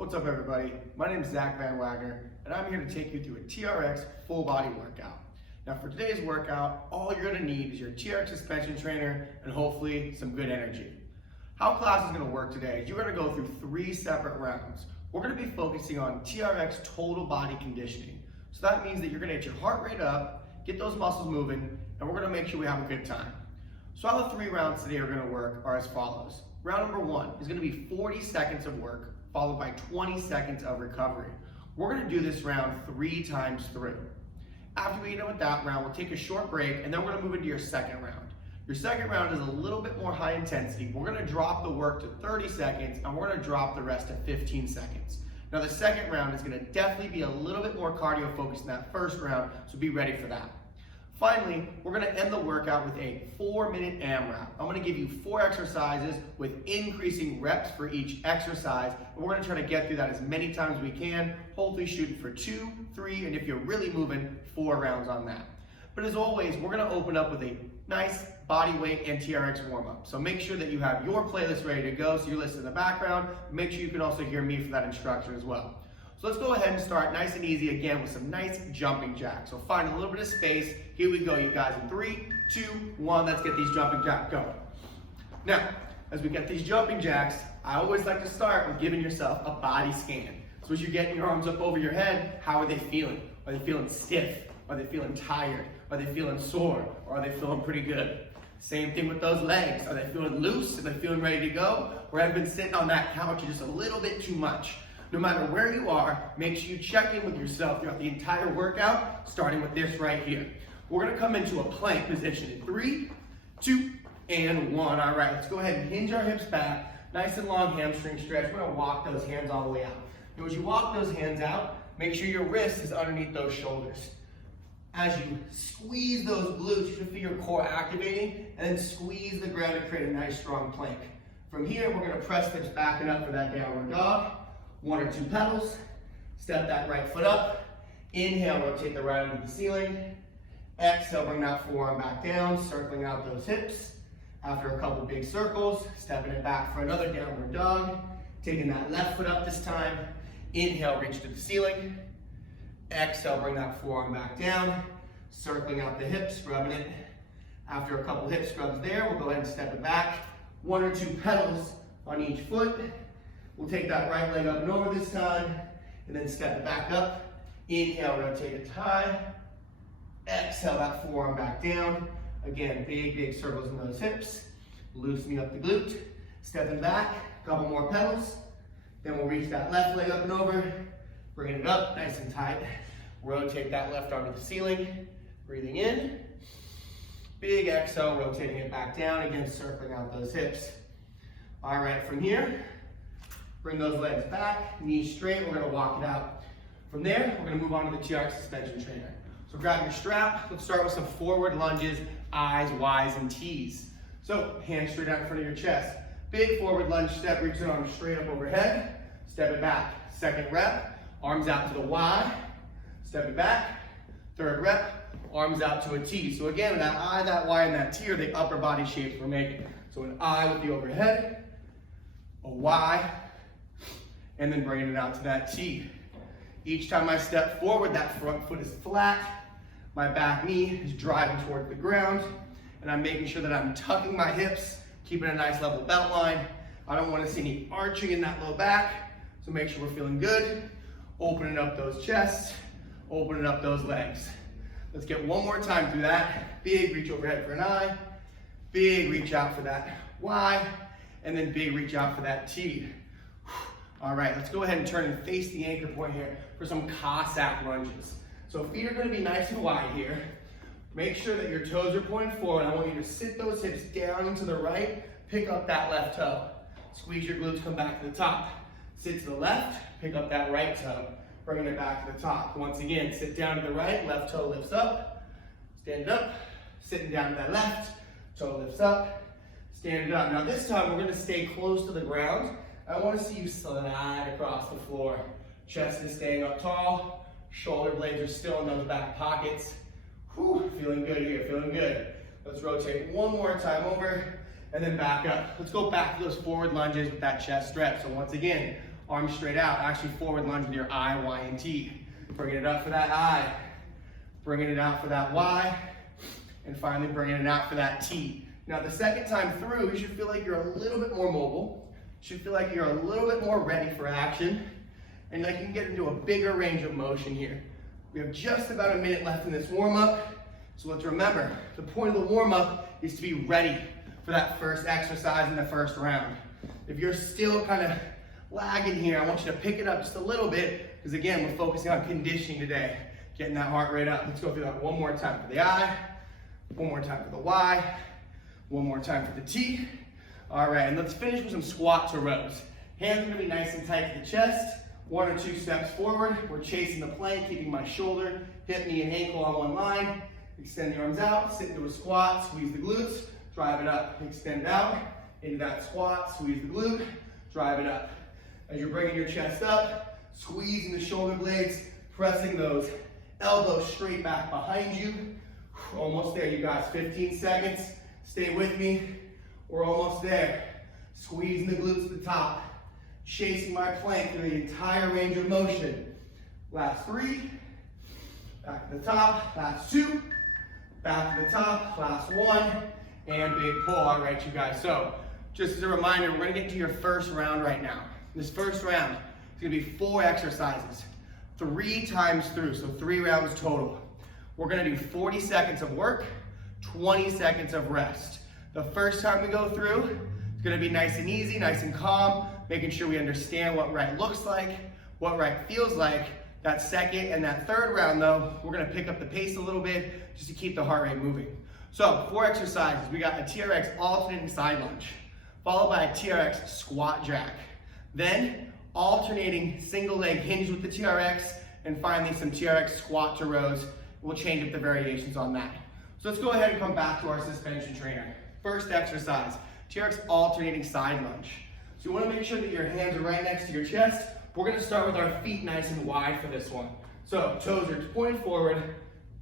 What's up everybody? My name is Zach Van Wagner and I'm here to take you through a TRX full body workout. Now for today's workout, all you're going to need is your TRX suspension trainer and hopefully some good energy. How class is going to work today is you're going to go through 3 separate rounds. We're going to be focusing on TRX total body conditioning. So that means that you're going to get your heart rate up, get those muscles moving, and we're going to make sure we have a good time. So how the 3 rounds today are going to work are as follows. Round number 1 is going to be 40 seconds of work, followed by 20 seconds of recovery. We're going to do this round 3 times through. After we get done with that round, we'll take a short break, and then we're going to move into your second round. Your second round is a little bit more high intensity. We're going to drop the work to 30 seconds, and we're going to drop the rest to 15 seconds. Now the second round is going to definitely be a little bit more cardio focused than that first round, so be ready for that. Finally, we're going to end the workout with a 4-minute AMRAP. I'm going to give you 4 exercises with increasing reps for each exercise, and we're going to try to get through that as many times as we can, hopefully shooting for 2, 3, and if you're really moving, 4 rounds on that. But as always, we're going to open up with a nice body weight and TRX warm-up. So make sure that you have your playlist ready to go, so you're listening in the background. Make sure you can also hear me for that instruction as well. So let's go ahead and start nice and easy again with some nice jumping jacks. So find a little bit of space. Here we go, you guys. In 3, 2, 1, let's get these jumping jacks going. Now, as we get these jumping jacks, I always like to start with giving yourself a body scan. So as you're getting your arms up over your head, how are they feeling? Are they feeling stiff? Are they feeling tired? Are they feeling sore? Or are they feeling pretty good? Same thing with those legs. Are they feeling loose? Are they feeling ready to go? Or have been sitting on that couch just a little bit too much? No matter where you are, make sure you check in with yourself throughout the entire workout, starting with this right here. We're gonna come into a plank position in 3, 2, and 1. All right, let's go ahead and hinge our hips back. Nice and long hamstring stretch. We're gonna walk those hands all the way out. Now as you walk those hands out, make sure your wrist is underneath those shoulders. As you squeeze those glutes, you should feel your core activating, and then squeeze the ground to create a nice strong plank. From here, we're gonna press hips back and up for that downward dog. 1 or 2 pedals, step that right foot up, inhale, rotate the right arm to the ceiling, exhale, bring that forearm back down, circling out those hips. After a couple big circles, stepping it back for another downward dog, taking that left foot up this time, inhale, reach to the ceiling, exhale, bring that forearm back down, circling out the hips, scrubbing it. After a couple hip scrubs there, we'll go ahead and step it back, 1 or 2 pedals on each foot. We'll take that right leg up and over this time, and then step it back up. Inhale, rotate it high. Exhale, that forearm back down. Again, big circles in those hips. Loosening up the glute. Stepping back, a couple more pedals. Then we'll reach that left leg up and over. Bring it up, nice and tight. Rotate that left arm to the ceiling. Breathing in. Big exhale, rotating it back down. Again, circling out those hips. All right, from here, bring those legs back, knees straight, we're gonna walk it out. From there, we're gonna move on to the TRX suspension trainer. So grab your strap, let's start with some forward lunges, I's, Y's, and T's. So hands straight out in front of your chest. Big forward lunge step, reach your arms straight up overhead, step it back. Second rep, arms out to the Y, step it back. Third rep, arms out to a T. So again, that I, that Y, and that T are the upper body shapes we're making. So an I with the overhead, a Y, and then bringing it out to that T. Each time I step forward, that front foot is flat, my back knee is driving toward the ground, and I'm making sure that I'm tucking my hips, keeping a nice level belt line. I don't want to see any arching in that low back, so make sure we're feeling good. Opening up those chests, opening up those legs. Let's get one more time through that. Big reach overhead for an I, big reach out for that Y, and then big reach out for that T. All right, let's go ahead and turn and face the anchor point here for some Cossack lunges. So feet are gonna be nice and wide here. Make sure that your toes are pointing forward. I want you to sit those hips down and to the right, pick up that left toe. Squeeze your glutes, come back to the top. Sit to the left, pick up that right toe. Bringing it back to the top. Once again, sit down to the right, left toe lifts up. Stand it up, sitting down to that left, toe lifts up, stand it up. Now this time we're gonna stay close to the ground. I want to see you slide across the floor. Chest is staying up tall. Shoulder blades are still in those back pockets. Whew, feeling good here, feeling good. Let's rotate one more time over and then back up. Let's go back to those forward lunges with that chest stretch. So once again, arms straight out. Actually forward lunge with your I, Y, and T. Bringing it up for that I, bringing it out for that Y, and finally bringing it out for that T. Now the second time through, you should feel like you're a little bit more mobile. You should feel like you're a little bit more ready for action, and like you can get into a bigger range of motion here. We have just about a minute left in this warm-up, so let's remember, the point of the warm-up is to be ready for that first exercise in the first round. If you're still kind of lagging here, I want you to pick it up just a little bit, because again, we're focusing on conditioning today, getting that heart rate up. Let's go through that one more time for the I, one more time for the Y, one more time for the T. All right, and let's finish with some squat to rows. Hands are gonna be nice and tight to the chest, 1 or 2 steps forward. We're chasing the plank, keeping my shoulder, hip, knee, and ankle on one line. Extend the arms out, sit into a squat, squeeze the glutes, drive it up, extend out, into that squat, squeeze the glute, drive it up. As you're bringing your chest up, squeezing the shoulder blades, pressing those elbows straight back behind you. Almost there, you guys, 15 seconds. Stay with me, we're almost there. Squeezing the glutes to the top, chasing my plank through the entire range of motion. Last 3, back to the top, last 2, back to the top, last 1, and big pull. All right, you guys, so just as a reminder, we're gonna get to your first round right now. This first round is gonna be 4 exercises, 3 times through, so 3 rounds total. We're gonna do 40 seconds of work, 20 seconds of rest. The first time we go through, it's gonna be nice and easy, nice and calm, making sure we understand what right looks like, what right feels like. That second and that third round though, we're gonna pick up the pace a little bit just to keep the heart rate moving. So 4 exercises. We got a TRX alternating side lunge, followed by a TRX Squat Jack. Then alternating single leg hinge with the TRX, and finally some TRX squat to rows. We'll change up the variations on that. So let's go ahead and come back to our suspension trainer. First exercise, TRX alternating side lunge. So you wanna make sure that your hands are right next to your chest. We're gonna start with our feet nice and wide for this one. So toes are pointed forward,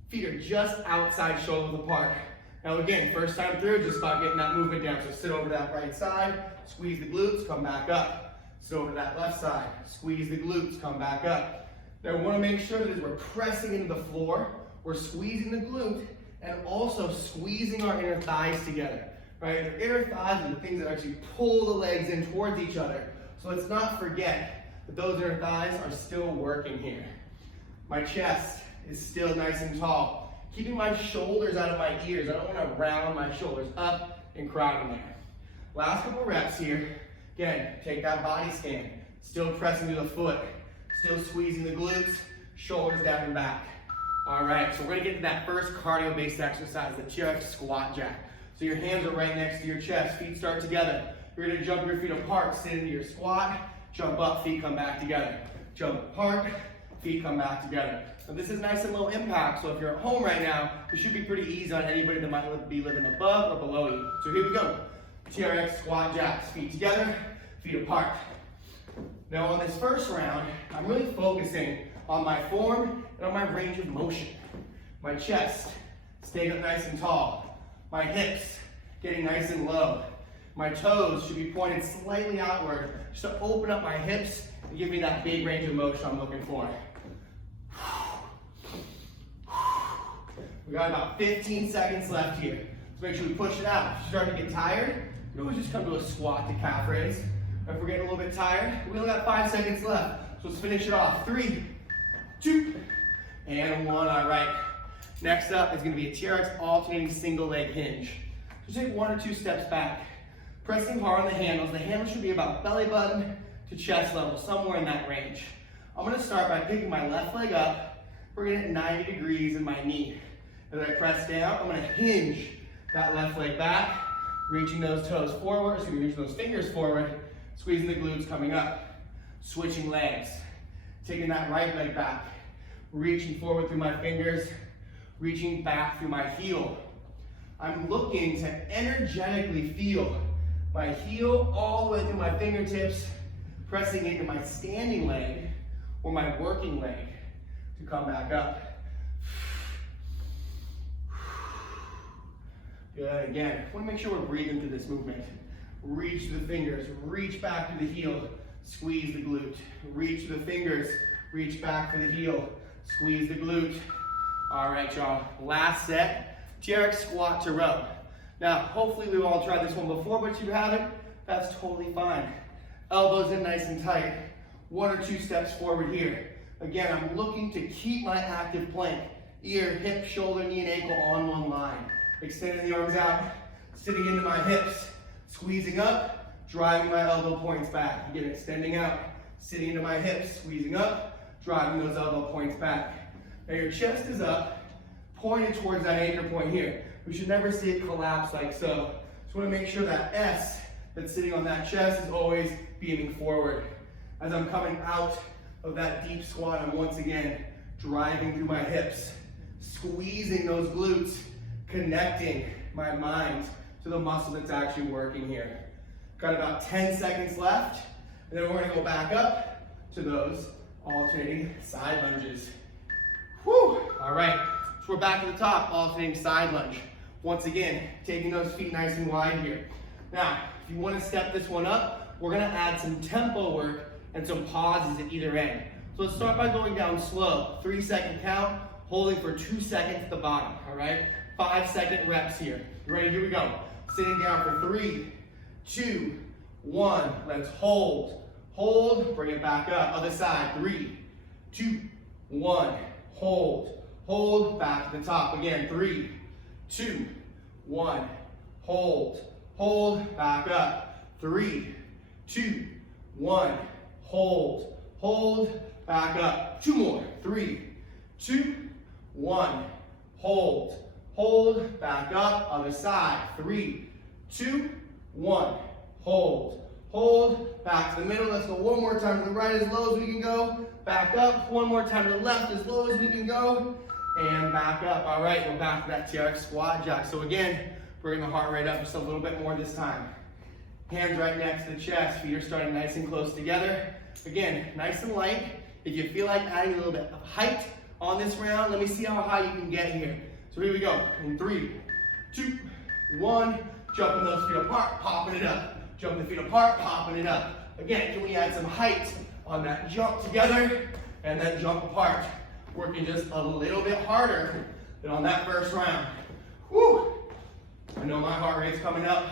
feet are just outside shoulder width apart. Now again, first time through, just about getting that movement down. So sit over to that right side, squeeze the glutes, come back up. Sit over to that left side, squeeze the glutes, come back up. Now we wanna make sure that as we're pressing into the floor, we're squeezing the glute and also squeezing our inner thighs together, right? The inner thighs are the things that actually pull the legs in towards each other. So let's not forget that those inner thighs are still working here. My chest is still nice and tall. Keeping my shoulders out of my ears. I don't want to round my shoulders up and crowd in there. Last couple reps here. Again, take that body scan. Still pressing to the foot. Still squeezing the glutes. Shoulders down and back. All right, so we're gonna get to that first cardio-based exercise, the TRX Squat Jack. So your hands are right next to your chest, feet start together. You're gonna jump your feet apart, sit into your squat, jump up, feet come back together. Jump apart, feet come back together. Now this is nice and low impact, so if you're at home right now, this should be pretty easy on anybody that might be living above or below you. So here we go. TRX Squat Jacks, feet together, feet apart. Now on this first round, I'm really focusing on my form and on my range of motion. My chest, staying up nice and tall. My hips, getting nice and low. My toes should be pointed slightly outward, just to open up my hips and give me that big range of motion I'm looking for. We got about 15 seconds left here. So make sure we push it out. If you're starting to get tired, you can always just come to a squat to calf raise. If we're getting a little bit tired, we only got 5 seconds left. So let's finish it off. 3, 2, and 1. All right. Next up is going to be a TRX alternating single leg hinge. So take 1 or 2 steps back. Pressing hard on the handles. The handles should be about belly button to chest level, somewhere in that range. I'm going to start by picking my left leg up, bringing it 90 degrees in my knee. As I press down, I'm going to hinge that left leg back, reaching those toes forward, so you're reaching those fingers forward, squeezing the glutes coming up, switching legs, taking that right leg back, reaching forward through my fingers, reaching back through my heel. I'm looking to energetically feel my heel all the way through my fingertips, pressing into my standing leg or my working leg to come back up. Good, again, I want to make sure we're breathing through this movement. Reach through the fingers, reach back through the heel, squeeze the glute. Reach the fingers, reach back for the heel, squeeze the glute. All right, y'all, last set, TRX squat to row. Now, hopefully we've all tried this one before, but if you haven't, that's totally fine. Elbows in nice and tight. 1 or 2 steps forward here. Again, I'm looking to keep my active plank. Ear, hip, shoulder, knee, and ankle on one line. Extending the arms out, sitting into my hips, squeezing up, driving my elbow points back. Again, extending out, sitting into my hips, squeezing up, driving those elbow points back. Now your chest is up, pointed towards that anchor point here. We should never see it collapse like so. Just want to make sure that S that's sitting on that chest is always beaming forward. As I'm coming out of that deep squat, I'm once again driving through my hips, squeezing those glutes, connecting my mind to the muscle that's actually working here. Got about 10 seconds left, and then we're gonna go back up to those alternating side lunges. Whew, all right, so we're back to the top, alternating side lunge. Once again, taking those feet nice and wide here. Now, if you wanna step this one up, we're gonna add some tempo work and some pauses at either end. So let's start by going down slow. 3-second count, holding for 2 seconds at the bottom, all right? 5-second reps here. You ready? Here we go. Sitting down for 3, 2, 1. Let's hold. Hold, bring it back up. Other side, 3, 2, 1. Hold. Hold, back to the top. Again, 3, 2, 1. Hold. Hold, back up. 3, 2, 1. Hold. Hold, back up. 2 more. 3, 2, 1. Hold. Hold, back up. Other side. 3, 2, 1. Hold. Hold, back to the middle. Let's go one more time to the right as low as we can go. Back up. One more time to the left as low as we can go. And back up. All right, we're back to that TRX Squat Jack. So again, bring the heart rate up just a little bit more this time. Hands right next to the chest. Feet are starting nice and close together. Again, nice and light. If you feel like adding a little bit of height on this round, let me see how high you can get here. So here we go. In 3, 2, 1. Jumping those feet apart, popping it up. Jumping the feet apart, popping it up. Again, can we add some height on that jump together and then jump apart? Working just a little bit harder than on that first round. Whew. I know my heart rate's coming up.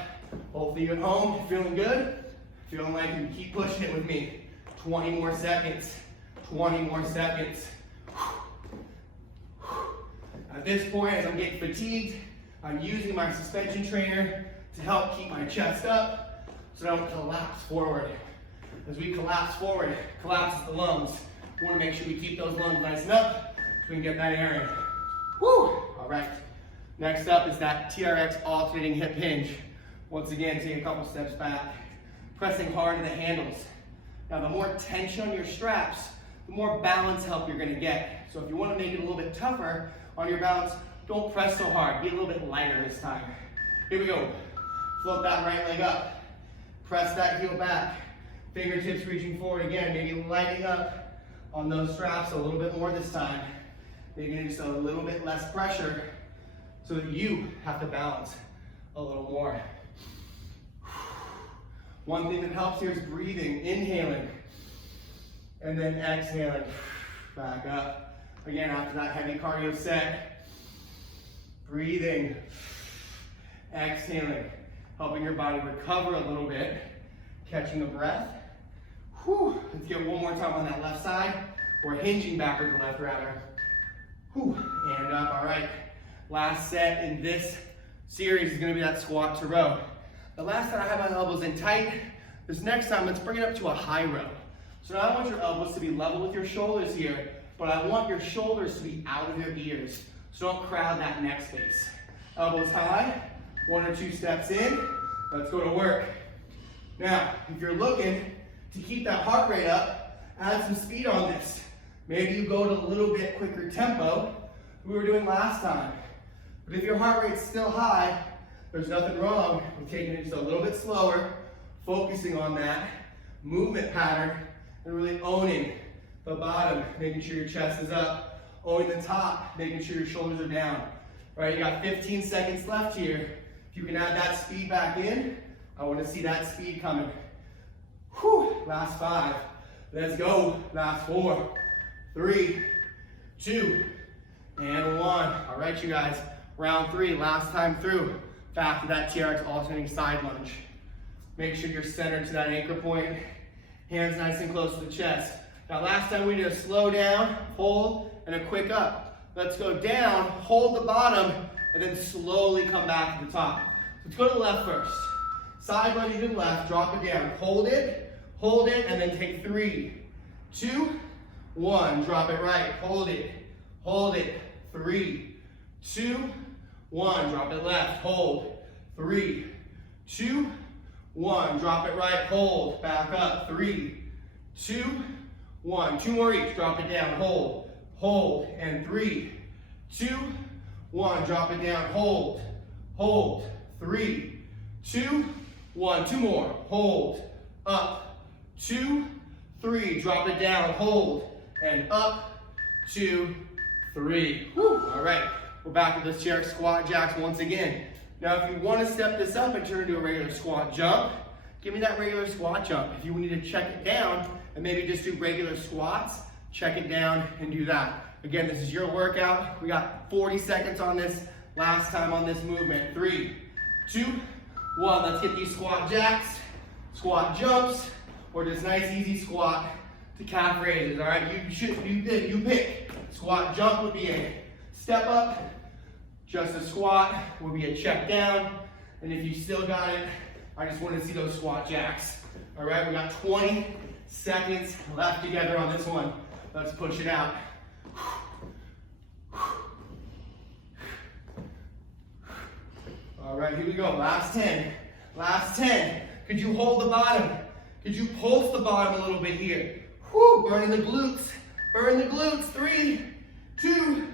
Hopefully you at home, feeling good. Feeling like you can keep pushing it with me. 20 more seconds. 20 more seconds. At this point, as I'm getting fatigued, I'm using my suspension trainer to help keep my chest up so I don't collapse forward. As we collapse forward, collapses the lungs. We want to make sure we keep those lungs nice and up so we can get that air in. Woo! All right. Next up is that TRX alternating hip hinge. Once again, take a couple steps back, pressing hard into the handles. Now, the more tension on your straps, the more balance help you're going to get. So if you want to make it a little bit tougher on your balance, don't press so hard. Be a little bit lighter this time. Here we go. Float that right leg up. Press that heel back. Fingertips reaching forward again. Maybe lighting up on those straps a little bit more this time. Making it just a little bit less pressure so that you have to balance a little more. One thing that helps here is breathing, inhaling, and then exhaling. Back up. Again, after that heavy cardio set, breathing, exhaling, helping your body recover a little bit, catching the breath. Whew. Let's get one more time on that left side, or hinging backward to left rather. Whew. And up, all right. Last set in this series is gonna be that squat to row. The last time I had my elbows in tight, this next time let's bring it up to a high row. So now I want your elbows to be level with your shoulders here, but I want your shoulders to be out of your ears. So don't crowd that neck space. Elbows high, 1 or 2 steps in. Let's go to work. Now, if you're looking to keep that heart rate up, add some speed on this. Maybe you go to a little bit quicker tempo we were doing last time. But if your heart rate's still high, there's nothing wrong with taking it just a little bit slower, focusing on that movement pattern, and really owning the bottom, making sure your chest is up, owning the top, making sure your shoulders are down. All right, you got 15 seconds left here. If you can add that speed back in, I want to see that speed coming. Whew. Last 5. Let's go. Last 4, 3, 2, and 1. All right, you guys. Round 3, last time through. Back to that TRX alternating side lunge. Make sure you're centered to that anchor point. Hands nice and close to the chest. Now last time we did a slow down, hold, and a quick up. Let's go down, hold the bottom, and then slowly come back to the top. Let's go to the left first. Side lunge to the left, drop it down. Hold it, and then take 3, 2, 1. Drop it right, hold it. 3, 2, 1. Drop it left, hold. 3, 2, 1. Drop it right, hold. Back up. 3, 2, 1. 2 more each. Drop it down, hold, and 3, 2, 1. Drop it down, hold. 3, 2, 1. 2 more. Hold. Up. 2, 3. Drop it down, hold, and up. 2, 3. Whew. All right. We're back with this TRX Squat Jacks once again. Now, if you want to step this up and turn it into a regular squat jump, give me that regular squat jump. If you need to check it down and maybe just do regular squats, check it down and do that. Again, this is your workout. We got 40 seconds on this last time on this movement. 3, 2, 1. Let's get these squat jacks, squat jumps, or just nice easy squat to calf raises. All right, you pick. Squat jump would be a step up. Just a squat would be a check down. And if you still got it, I just want to see those squat jacks. All right, we got 20 seconds left together on this one. Let's push it out. All right, here we go. Last 10. Last 10. Could you hold the bottom? Could you pulse the bottom a little bit here? Whew, burning the glutes. Burn the glutes. 3, 2,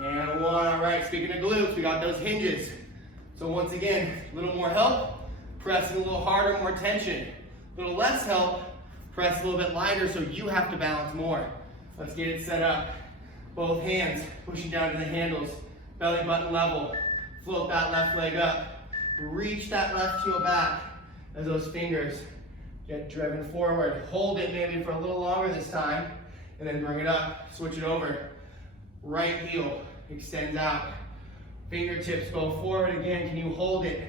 and 1. All right, speaking of glutes, we got those hinges. So once again, a little more help, pressing a little harder, more tension. A little less help, press a little bit lighter so you have to balance more. Let's get it set up. Both hands pushing down to the handles, belly button level. Float that left leg up. Reach that left heel back as those fingers get driven forward. Hold it maybe for a little longer this time, and then bring it up, switch it over. Right heel extends out. Fingertips go forward again. Can you hold it?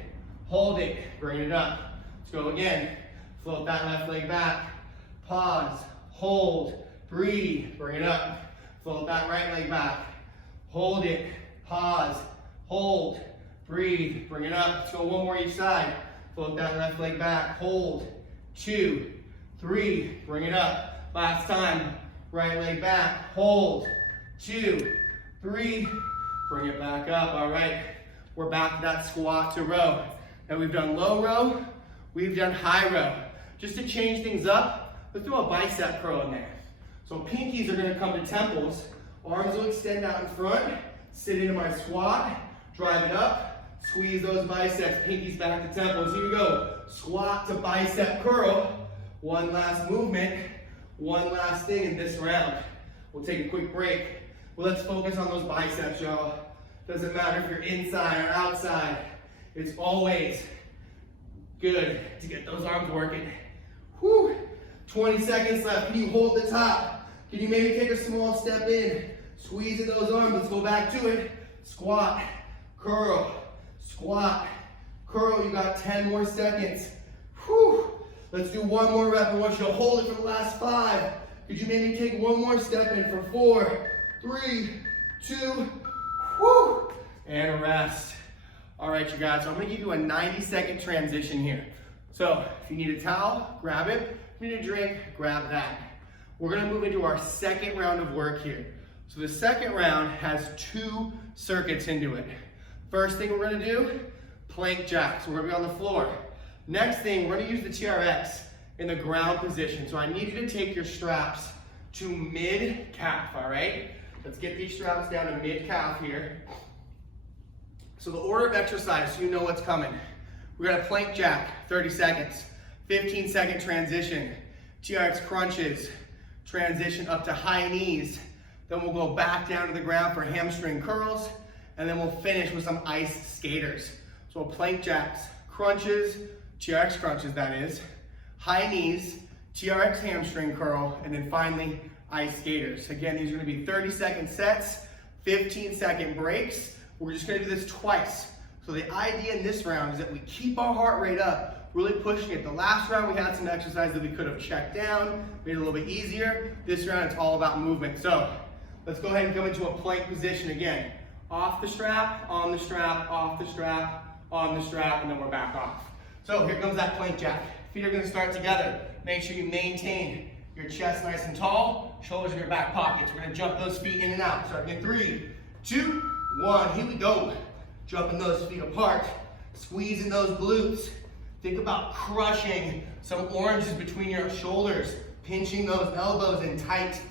Hold it. Bring it up. Let's go again. Float that left leg back. Pause. Hold. Breathe. Bring it up. Float that right leg back. Hold it. Pause. Hold. Breathe. Bring it up. Let's go one more each side. Float that left leg back. Hold. 2, 3. Bring it up. Last time. Right leg back. Hold. 2, 3, bring it back up. All right, we're back to that squat to row. Now we've done low row, we've done high row. Just to change things up, let's do a bicep curl in there. So pinkies are gonna come to temples, arms will extend out in front, sit into my squat, drive it up, squeeze those biceps, pinkies back to temples. Here we go, squat to bicep curl. One last movement, one last thing in this round. We'll take a quick break. Well, let's focus on those biceps, y'all. Doesn't matter if you're inside or outside. It's always good to get those arms working. Whew. 20 seconds left. Can you hold the top? Can you maybe take a small step in? Squeeze in those arms. Let's go back to it. Squat, curl, squat, curl. You got 10 more seconds. Whew. Let's do one more rep. I want you to hold it for the last 5. Could you maybe take one more step in for 4, 3, 2, whoo, and rest. All right, you guys, so I'm gonna give you a 90-second transition here. So if you need a towel, grab it. If you need a drink, grab that. We're gonna move into our second round of work here. So the second round has 2 circuits into it. First thing we're gonna do, plank jacks. We're gonna be on the floor. Next thing, we're gonna use the TRX in the ground position. So I need you to take your straps to mid-calf, all right? Let's get these straps down to mid-calf here. So the order of exercise, so you know what's coming. We're gonna plank jack, 30 seconds. 15-second transition. TRX crunches, transition up to high knees. Then we'll go back down to the ground for hamstring curls. And then we'll finish with some ice skaters. So plank jacks, crunches, TRX crunches that is, high knees, TRX Hamstring Curl, and then finally, ice skaters. Again, these are gonna be 30-second sets, 15-second breaks. We're just gonna do this twice. So the idea in this round is that we keep our heart rate up, really pushing it. The last round we had some exercise that we could have checked down, made it a little bit easier. This round it's all about movement. So let's go ahead and come into a plank position again. Off the strap, on the strap, off the strap, on the strap, and then we're back off. So here comes that plank jack. Feet are gonna start together. Make sure you maintain your chest nice and tall, shoulders in your back pockets. We're gonna jump those feet in and out. Starting in 3, 2, 1, here we go. Jumping those feet apart, squeezing those glutes. Think about crushing some oranges between your shoulders, pinching those elbows in tight.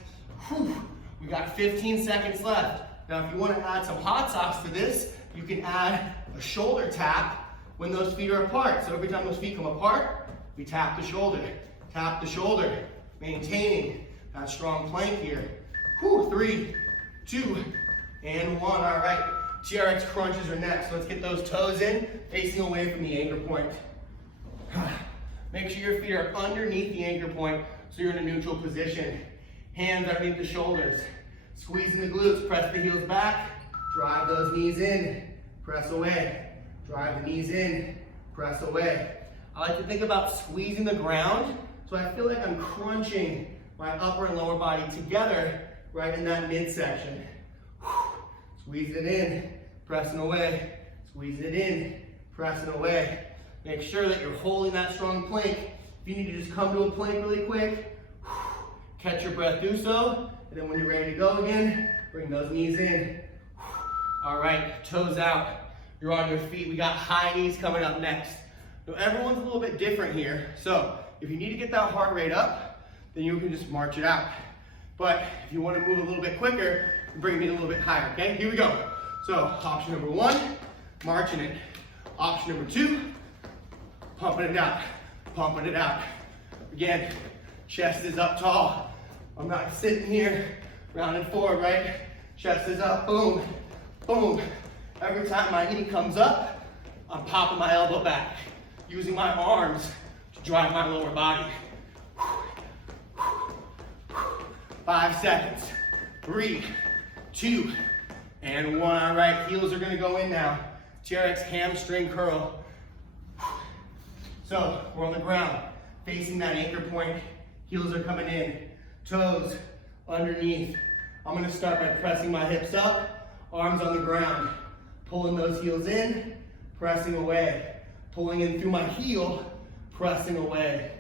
Whew. We got 15 seconds left. Now, if you want to add some hot sauce to this, you can add a shoulder tap when those feet are apart. So every time those feet come apart, we tap the shoulder, maintaining that strong plank here. Whew, 3, 2, and 1. All right, TRX crunches are next. Let's get those toes in, facing away from the anchor point. Make sure your feet are underneath the anchor point so you're in a neutral position. Hands underneath the shoulders. Squeezing the glutes, press the heels back, drive those knees in, press away. Drive the knees in, press away. I like to think about squeezing the ground so I feel like I'm crunching my upper and lower body together right in that midsection. Squeeze it in, pressing away. Squeeze it in, pressing away. Make sure that you're holding that strong plank. If you need to just come to a plank really quick, catch your breath, do so. And then when you're ready to go again, bring those knees in. All right, toes out. You're on your feet. We got high knees coming up next. Now everyone's a little bit different here. So if you need to get that heart rate up, then you can just march it out. But if you want to move a little bit quicker, bring it a little bit higher, okay? Here we go. So option number 1, marching it. Option number 2, pumping it out, pumping it out. Again, chest is up tall. I'm not sitting here, rounding forward, right? Chest is up, boom, boom. Every time my knee comes up, I'm popping my elbow back, using my arms to drive my lower body. 5 seconds, 3, 2, and 1. All right, heels are gonna go in now. TRX Hamstring Curl. So we're on the ground, facing that anchor point. Heels are coming in, toes underneath. I'm gonna start by pressing my hips up, arms on the ground, pulling those heels in, pressing away, pulling in through my heel, pressing away.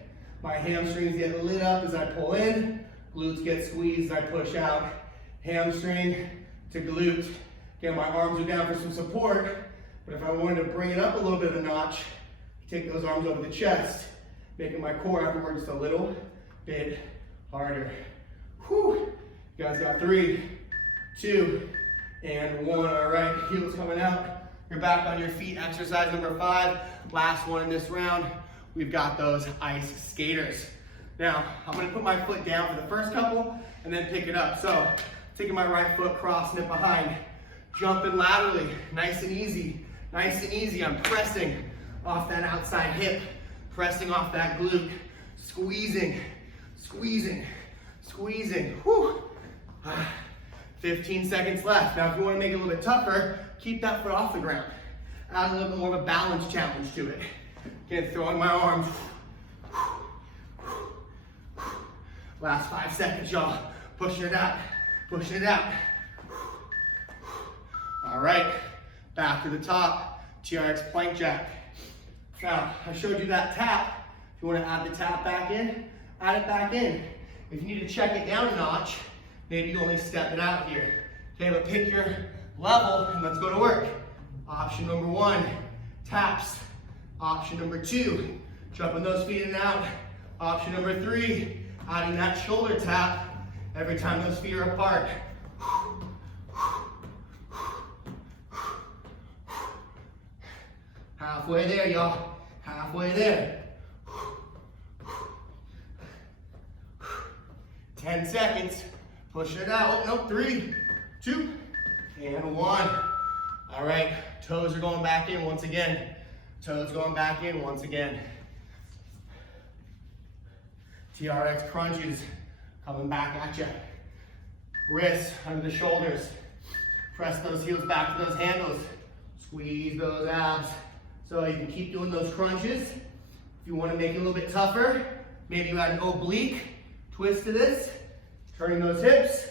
My hamstrings get lit up as I pull in, glutes get squeezed as I push out. Hamstring to glute. Again, my arms are down for some support, but if I wanted to bring it up a little bit of a notch, take those arms over the chest, making my core afterward just a little bit harder. Whew. You guys got 3, 2, and 1. All right, heels coming out. You're back on your feet. Exercise number 5, last one in this round. We've got those ice skaters. Now, I'm gonna put my foot down for the first couple and then pick it up. So, taking my right foot, crossing it behind, jumping laterally, nice and easy, nice and easy. I'm pressing off that outside hip, pressing off that glute, squeezing, squeezing, squeezing. Whew. 15 seconds left. Now, if you want to make it a little bit tougher, keep that foot off the ground. Add a little bit more of a balance challenge to it. Again, throwing my arms. Last 5 seconds, y'all. Pushing it out, pushing it out. All right, back to the top, TRX Plank Jack. Now, I showed you that tap. If you want to add the tap back in, add it back in. If you need to check it down a notch, maybe you only step it out here. Okay, but pick your level and let's go to work. Option number 1, taps. Option number 2, jumping those feet in and out. Option number 3, adding that shoulder tap every time those feet are apart. Halfway there, y'all. Halfway there. 10 seconds. Push it out. Oh, no, 3, 2, and 1. All right, toes are going back in once again. Toes going back in once again. TRX crunches coming back at you. Wrists under the shoulders. Press those heels back to those handles. Squeeze those abs so you can keep doing those crunches. If you want to make it a little bit tougher, maybe you add an oblique twist to this. Turning those hips,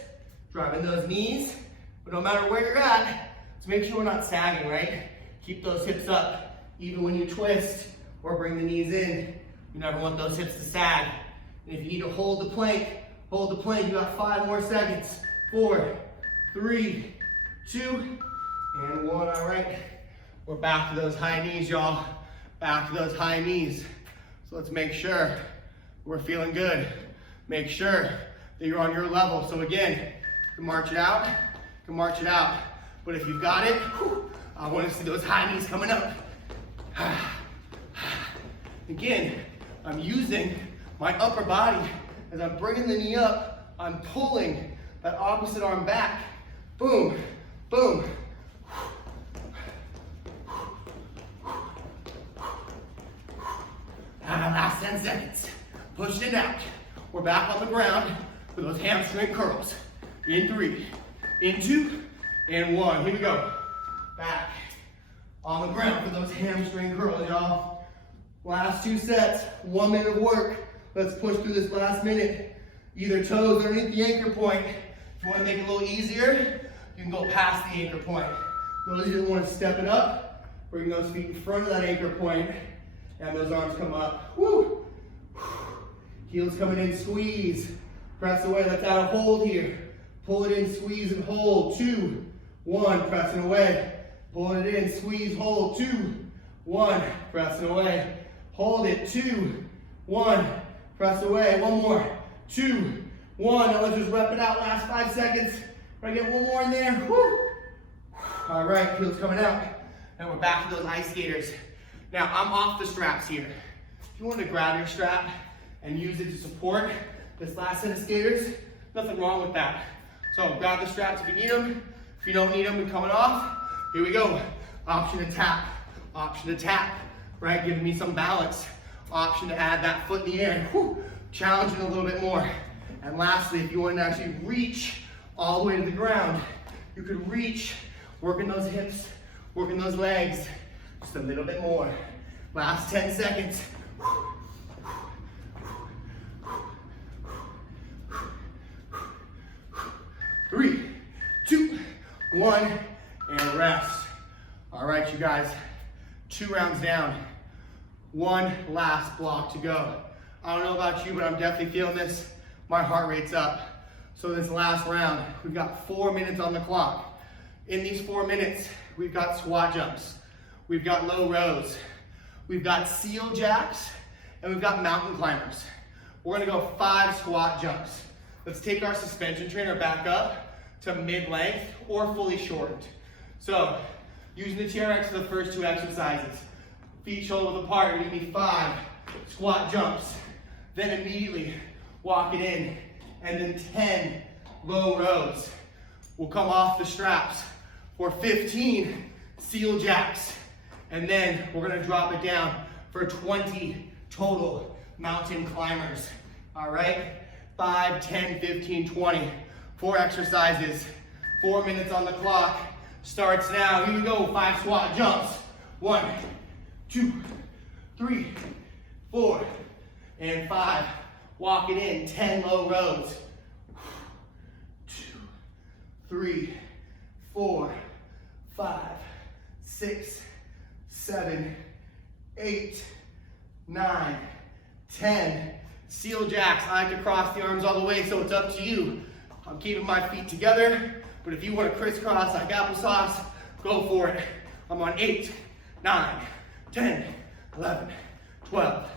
driving those knees. But no matter where you're at, just make sure we're not sagging, right? Keep those hips up. Even when you twist or bring the knees in, you never want those hips to sag. And if you need to hold the plank, hold the plank. You got 5 more seconds. 4, 3, 2, and 1. All right. We're back to those high knees, y'all. Back to those high knees. So let's make sure we're feeling good. Make sure that you're on your level. So again, you can march it out, you can march it out. But if you've got it, I want to see those high knees coming up. Again, I'm using my upper body. As I'm bringing the knee up, I'm pulling that opposite arm back. Boom, boom. Last 10 seconds. Push it out. We're back on the ground for those hamstring curls. In 3, in 2, and 1. Here we go. Back on the ground for those hamstring curls, y'all. Last 2 sets, 1 minute of work. Let's push through this last minute. Either toes underneath the anchor point. If you want to make it a little easier, you can go past the anchor point. Those of you that want to step it up, bring those feet in front of that anchor point, and those arms come up. Woo! Heels coming in, squeeze. Press away, let's add a hold here. Pull it in, squeeze and hold. 2, 1, pressing away. Pull it in, squeeze, hold. 2, 1, pressing away. Hold it, 2, 1, press away. 1 more, 2, 1. Now let's just rep it out, last 5 seconds. We're gonna get 1 more in there. Woo. All right, heels coming out. And we're back to those ice skaters. Now, I'm off the straps here. If you want to grab your strap and use it to support this last set of skaters, nothing wrong with that. So grab the straps if you need them. If you don't need them, we're coming off. Here we go. Option to tap, right? Giving me some balance. Option to add that foot in the air. Whew. Challenging a little bit more. And lastly, if you want to actually reach all the way to the ground, you could reach, working those hips, working those legs, just a little bit more. Last 10 seconds. 3, 2, 1, and rest. All right, you guys, 2 rounds down. 1 last block to go. I don't know about you, but I'm definitely feeling this. My heart rate's up. So this last round, we've got 4 minutes on the clock. In these 4 minutes, we've got squat jumps. We've got low rows, we've got seal jacks, and we've got mountain climbers. We're gonna go 5 squat jumps. Let's take our suspension trainer back up to mid-length or fully shortened. So, using the TRX for the first 2 exercises. Feet shoulder width apart, you're gonna need 5 squat jumps. Then immediately walk it in, and then 10 low rows. We'll come off the straps for 15 seal jacks. And then we're gonna drop it down for 20 total mountain climbers. All right, 5, 10, 15, 20. 4 exercises, 4 minutes on the clock. Starts now, here we go, 5 squat jumps. 1, 2, 3, 4, and 5. Walk it in, 10 low rows. 2, 3, 4, 5, 6, 7, 8, 9, 10. Seal jacks. I like to cross the arms all the way, so it's up to you. I'm keeping my feet together, but if you want to crisscross like applesauce, go for it. I'm on 8, 9, 10, 11, 12,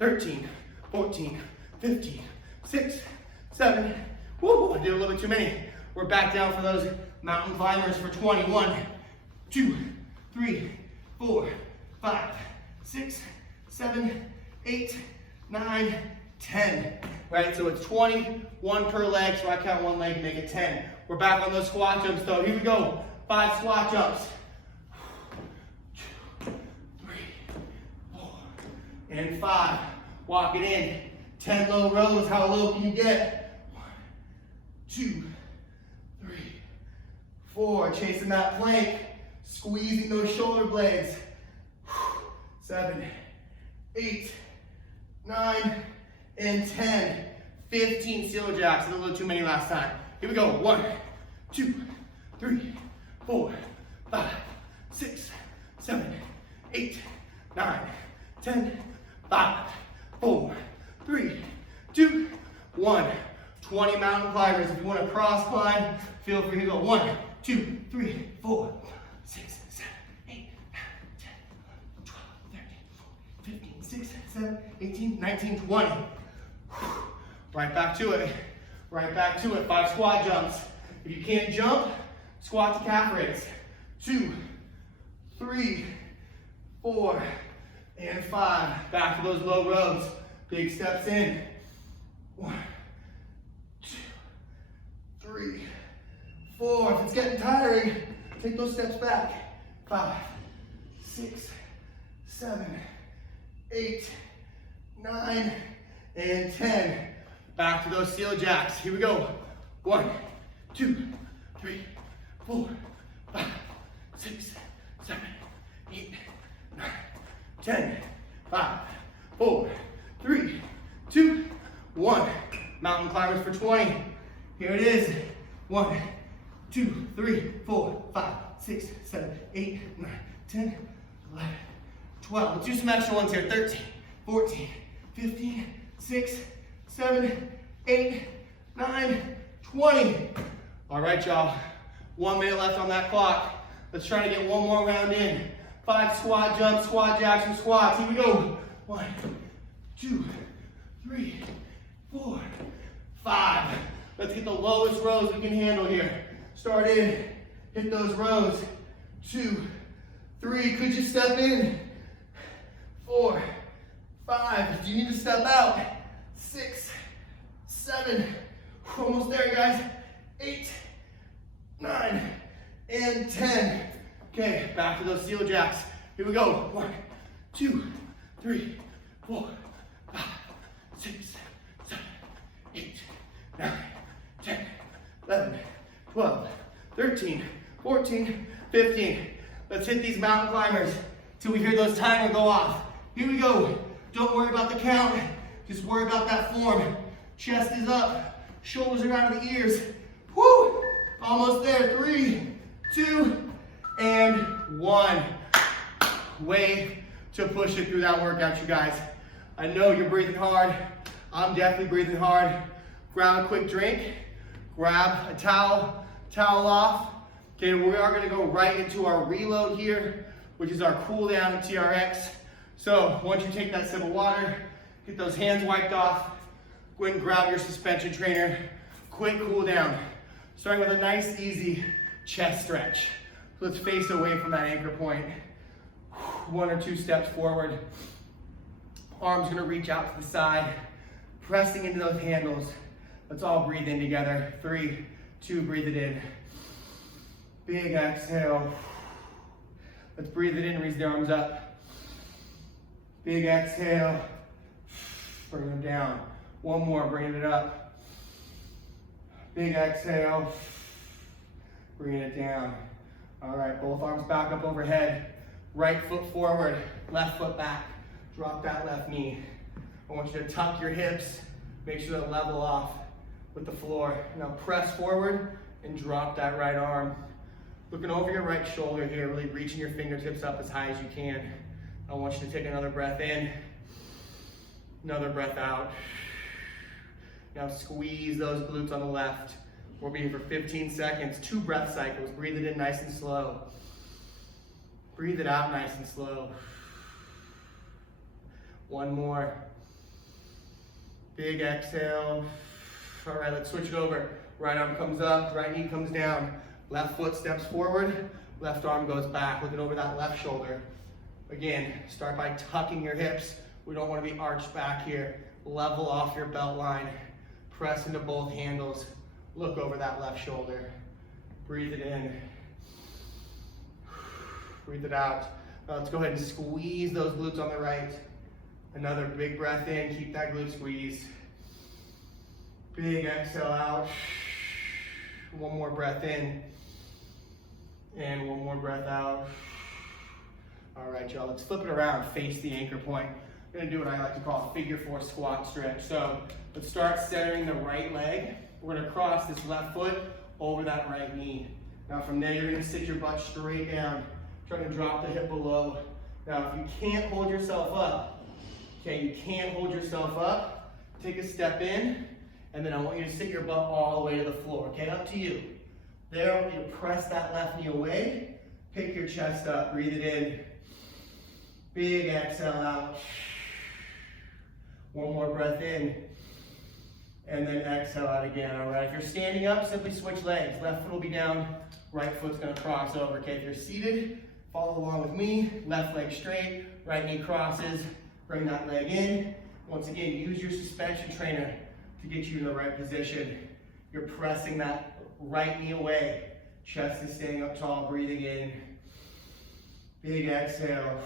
13, 14, 15, 6, 7. Woo, I did a little bit too many. We're back down for those mountain climbers for 21, 2, 3, 4, 5, 6, 7, 8, 9, 10. Right, so it's 20, 1 per leg, so I count 1 leg and make it 10. We're back on those squat jumps though. Here we go. 5 squat jumps. 2, 3, 4, and 5. Walk it in. 10 low rows. How low can you get? 1, 2, 3, 4. Chasing that plank. Squeezing those shoulder blades. 7, 8, 9, and 10. 15 seal jacks. A little too many last time. Here we go. 1, 2, 3, 4, 5, 6, 7, 8, 9, 10, 5, 4, 3, 2, 1. 20 mountain climbers. If you want to cross climb, feel free to go. 1, 2, 3, 4, 6, 7, 8, 9, 10, 11, 12, 13, 14, 15, 16, 17, 18, 19, 20. Right back to it. Right back to it. 5 squat jumps. If you can't jump, squat to calf raise. 2, 3, 4, and 5. Back to those low rows. Big steps in. 1, 2, 3, 4. If it's getting tiring, take those steps back. 5, 6, 7, 8, 9, and 10. Back to those seal jacks. Here we go. 1, 2, 3, 4, 5, 6, 7, 8, 9, 10. 5, 4, 3, 2, 1. Mountain climbers for 20. Here it is. 1, 2, 3, 4, 5, 6, 7, 8, 9, 10, 11, 12. Let's do some extra ones here. 13, 14, 15, 6, 7, 8, 9, 20. All right, y'all. 1 minute left on that clock. Let's try to get one more round in. 5 squat jumps, squat jacks, and squats. Here we go. 1, 2, 3, 4, 5. Let's get the lowest rows we can handle here. Start in, hit those rows. 2, 3, could you step in? 4, 5, do you need to step out? 6, 7, almost there guys. 8, 9, and 10. Okay, back to those seal jacks. Here we go. 1, 2, 3, 4, 5, 6, 7, 8, 9, 10, 11, 12, 13, 14, 15. Let's hit these mountain climbers till we hear those timers go off. Here we go. Don't worry about the count. Just worry about that form. Chest is up. Shoulders are out of the ears. Woo! Almost there. 3, 2, and 1. Way to push it through that workout, you guys. I know you're breathing hard. I'm definitely breathing hard. Grab a quick drink. Grab a towel off. Okay, we are gonna go right into our reload here, which is our cool down at TRX. So once you take that sip of water, get those hands wiped off, go ahead and grab your suspension trainer. Quick cool down. Starting with a nice, easy chest stretch. So let's face away from that anchor point. 1 or 2 steps forward. Arms gonna reach out to the side, pressing into those handles. Let's all breathe in together. 3, 2, breathe it in. Big exhale. Let's breathe it in, reach the arms up. Big exhale. Bring them down. One more, bringing it up. Big exhale. Bringing it down. All right, both arms back up overhead. Right foot forward, left foot back. Drop that left knee. I want you to tuck your hips. Make sure to level off with the floor. Now press forward and drop that right arm. Looking over your right shoulder here, really reaching your fingertips up as high as you can. I want you to take another breath in, another breath out. Now squeeze those glutes on the left. We'll be here for 15 seconds, 2 breath cycles. Breathe it in nice and slow. Breathe it out nice and slow. 1 more. Big exhale. All right, let's switch it over. Right arm comes up, right knee comes down. Left foot steps forward, left arm goes back, looking over that left shoulder. Again, start by tucking your hips. We don't want to be arched back here. Level off your belt line. Press into both handles. Look over that left shoulder. Breathe it in. Breathe it out. Now let's go ahead and squeeze those glutes on the right. Another big breath in, keep that glute squeeze. Big exhale out. One more breath in. And one more breath out. All right, y'all, let's flip it around, face the anchor point. We're gonna do what I like to call a figure 4 squat stretch. So let's start centering the right leg. We're gonna cross this left foot over that right knee. Now from there, you're gonna sit your butt straight down, trying to drop the hip below. Now if you can't hold yourself up, okay, you can't hold yourself up, take a step in, and then I want you to sit your butt all the way to the floor, okay? Up to you. There, I want you to press that left knee away, pick your chest up, breathe it in. Big exhale out. One more breath in. And then exhale out again, all right? If you're standing up, simply switch legs. Left foot will be down, right foot's gonna cross over, okay? If you're seated, follow along with me. Left leg straight, right knee crosses, bring that leg in. Once again, use your suspension trainer to get you in the right position. You're pressing that right knee away. Chest is staying up tall, breathing in. Big exhale.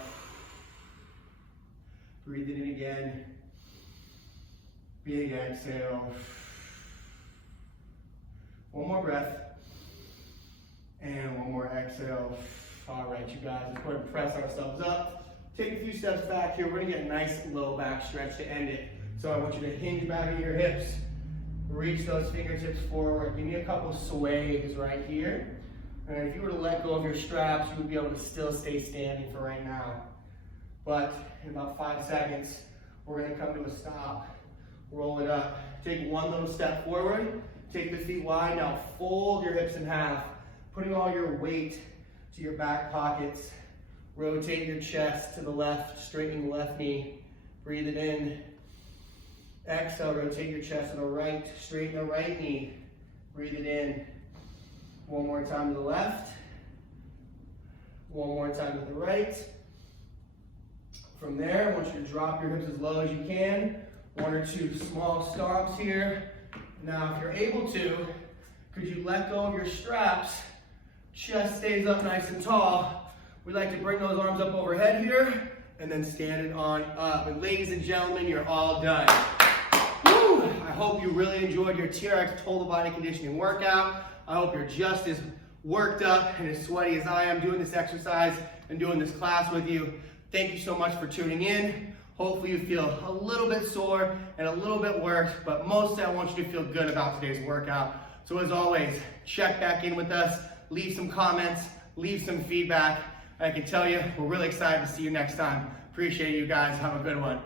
Breathe it in again. Big exhale. One more breath. And one more exhale. All right, you guys, let's go ahead and press ourselves up. Take a few steps back here. We're gonna get a nice low back stretch to end it. So I want you to hinge back at your hips. Reach those fingertips forward. Give me a couple sways right here. And if you were to let go of your straps, you would be able to still stay standing for right now. But in about 5 seconds, we're gonna come to a stop. Roll it up. Take one little step forward. Take the feet wide. Now fold your hips in half, putting all your weight to your back pockets. Rotate your chest to the left, straightening the left knee. Breathe it in. Exhale, rotate your chest to the right, straighten the right knee. Breathe it in. One more time to the left. One more time to the right. From there, I want you to drop your hips as low as you can. 1 or 2 small stomps here. Now, if you're able to, could you let go of your straps? Chest stays up nice and tall. We like to bring those arms up overhead here and then stand it on up. And ladies and gentlemen, you're all done. Woo! I hope you really enjoyed your TRX total body conditioning workout. I hope you're just as worked up and as sweaty as I am doing this exercise and doing this class with you. Thank you so much for tuning in. Hopefully you feel a little bit sore and a little bit worse, but mostly I want you to feel good about today's workout. So as always, check back in with us, leave some comments, leave some feedback. I can tell you, we're really excited to see you next time. Appreciate you guys. Have a good one.